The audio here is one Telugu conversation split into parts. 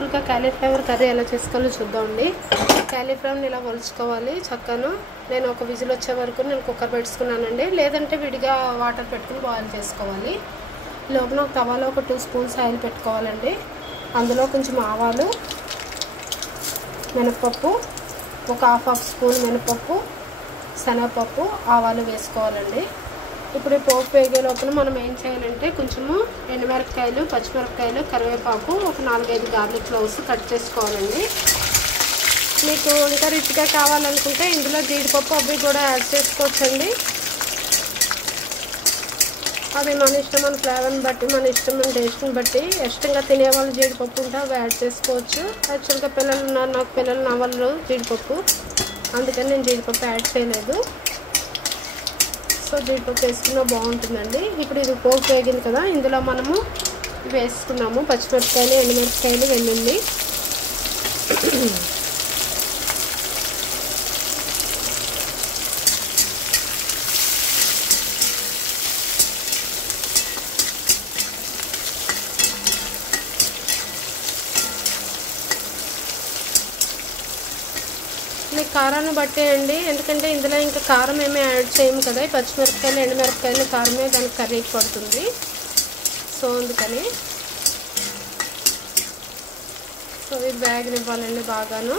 ఇంకా కాలీఫ్లవర్ కర్రీ ఎలా చేసుకోవాలో చూద్దామండి. కాలీఫ్లవర్ని ఇలా ఒలుచుకోవాలి చక్కను. నేను ఒక విజిల్ వచ్చే వరకు నేను కుక్కర్ పెట్టుకున్నానండి, లేదంటే విడిగా వాటర్ పెట్టుకుని బాయిల్ చేసుకోవాలి. లోపల ఒక తవాలో ఒక 2 స్పూన్స్ ఆయిల్ పెట్టుకోవాలండి. అందులో కొంచెం ఆవాలు, మినపప్పు, ఒక హాఫ్ స్పూన్ మినపప్పు, శనగపప్పు, ఆవాలు వేసుకోవాలండి. ఇప్పుడు ఈ పోపు వేగే లోపల మనం ఏం చేయాలంటే కొంచెము ఎండుమిరపకాయలు, పచ్చిమిరపకాయలు, కరివేపాకు, ఒక 4-5 గార్లిక్ క్లోవ్స్ కట్ చేసుకోవాలండి. మీకు ఇంకా రిచ్గా కావాలనుకుంటే ఇందులో జీడిపప్పు అవి కూడా యాడ్ చేసుకోవచ్చండి. అది మన ఇష్టం, మన ఫ్లేవర్ని బట్టి, మన ఇష్టం, మన టేస్ట్ని బట్టి. ఇష్టంగా తినేవాళ్ళు జీడిపప్పు ఉంటే అవి యాడ్ చేసుకోవచ్చు. యాక్చువల్గా పిల్లలు ఉన్నారు, నాకు పిల్లలు నవ్వరు జీడిపప్పు, అందుకని నేను జీడిపప్పు యాడ్ చేయలేదు. సో జీడిపప్పు వేసుకున్నా బాగుంటుందండి. ఇప్పుడు ఇది పోపు వేగింది కదా, ఇందులో మనము వేసుకున్నాము పచ్చిమిరపకాయలు, ఎండుమిరపకాయలు, వెల్లుల్లి. మీ కారాన్ని బట్టే అండి, ఎందుకంటే ఇందులో ఇంకా కారం ఏమీ యాడ్ చేయము కదా. ఈ పచ్చిమిరపకాయలు, ఎండుమిరపకాయలు కారమే దానికి కర్రీకి పడుతుంది. సో అందుకని ఇది వేగనివ్వాలండి బాగాను.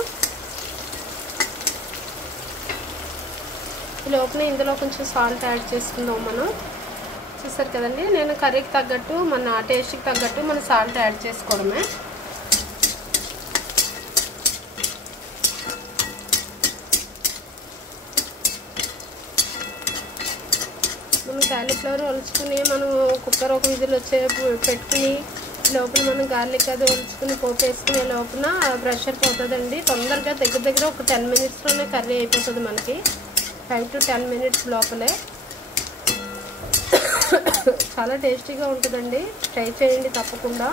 ఈ లోపల ఇందులో కొంచెం సాల్ట్ యాడ్ చేసుకుందాం మనం. చూసారు కదండి, నేను కర్రీకి తగ్గట్టు, మన టేస్ట్కి తగ్గట్టు మన సాల్ట్ యాడ్ చేసుకోవడమే. మనం కాలీఫ్లవర్ ఒలుచుకుని మనం కుక్కర్ ఒక విజిల్ వచ్చే పెట్టుకుని లోపల మనం గార్లిక్ అది ఒలుచుకుని పోపు వేసుకునే లోపల ప్రెషర్ పోతుందండి. తొందరగా దగ్గర ఒక 10 మినిట్స్లోనే కర్రీ అయిపోతుంది మనకి. 5 to 10 మినిట్స్ లోపలే. చాలా టేస్టీగా ఉంటుందండి, ట్రై చేయండి తప్పకుండా.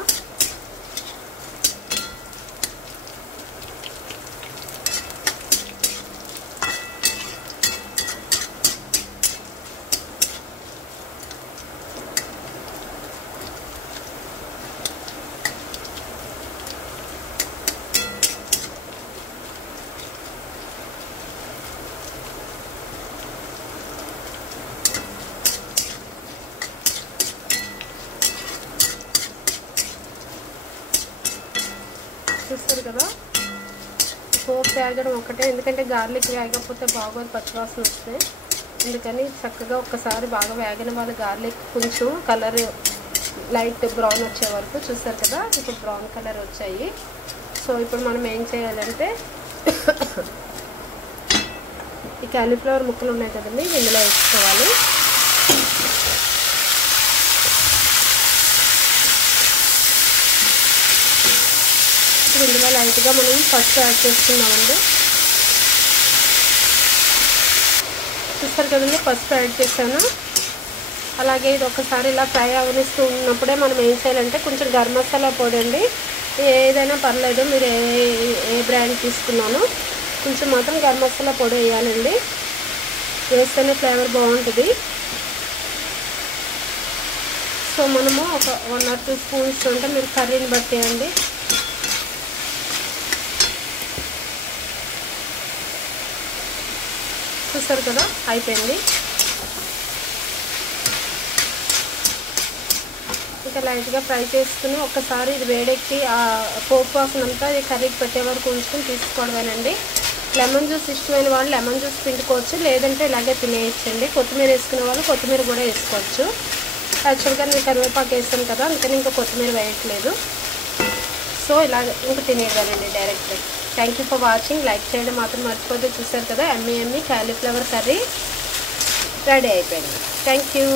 చూస్తారు కదా, పోపు వేగడం ఒకటే, ఎందుకంటే గార్లిక్ వేగకపోతే బాగోదు, పచ్చివాసన వస్తే. అందుకని చక్కగా ఒక్కసారి బాగా వేగిన వాళ్ళు గార్లిక్ కొంచెం కలర్ లైట్ బ్రౌన్ వచ్చే వరకు. చూస్తారు కదా, ఇప్పుడు బ్రౌన్ కలర్ వచ్చాయి. సో ఇప్పుడు మనం ఏం చేయాలంటే ఈ కాలీఫ్లవర్ ముక్కలు ఉన్నాయి కదండి, ఇందులో వేసుకోవాలి. ఇందులో లైట్గా మనం ఫస్ట్ యాడ్ చేసుకున్నామండి. చూస్తారు కదండి, ఫస్ట్ యాడ్ చేశాను. అలాగే ఇది ఒకసారి ఇలా ఫ్రై అవనిస్తూ ఉన్నప్పుడే మనం ఏం చేయాలంటే కొంచెం గరం మసాలా పొడి అండి, ఏదైనా పర్లేదు, మీరు ఏ బ్రాండ్ తీసుకున్నానో కొంచెం మాత్రం గరం మసాలా పొడి వేయాలండి. వేస్తేనే ఫ్లేవర్ బాగుంటుంది. సో మనము ఒక 1 or 2 స్పూన్స్ అంటే మీరు కర్రీని బట్టి అండి. చూస్తారు కదా, అయిపోయింది. ఇంకా లైట్గా ఫ్రై చేసుకుని ఒక్కసారి ఇది వేడెక్కి ఆ పోపు వాసన అంతా ఈ కర్రీకి పెట్టే వరకు ఉంచుకొని తీసుకోవడమేనండి. లెమన్ జ్యూస్ ఇష్టమైన వాళ్ళు లెమన్ జ్యూస్ పిండుకోవచ్చు, లేదంటే ఇలాగే తినేయచ్చండి. కొత్తిమీర వేసుకునే వాళ్ళు కొత్తిమీర కూడా వేసుకోవచ్చు. యాక్చువల్గా నేను కరివేపాకు వేస్తాను కదా, అందుకని ఇంకా కొత్తిమీర వేయట్లేదు. సో ఇలాగ ఇంకా తినేయగలండి డైరెక్ట్గా. Thank you for watching. Like చేయడం మాత్రం మర్చిపోతే. చూసారు కదా, ఎమ్మీ కాలీఫ్లవర్ కర్రీ రెడీ అయిపోయింది. Thank you.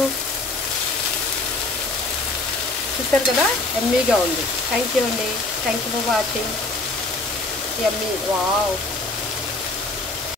చూసారు కదా, ఎమ్మీగా ఉంది. థ్యాంక్ యూ అండి. Thank you for watching. Emmy. Wow.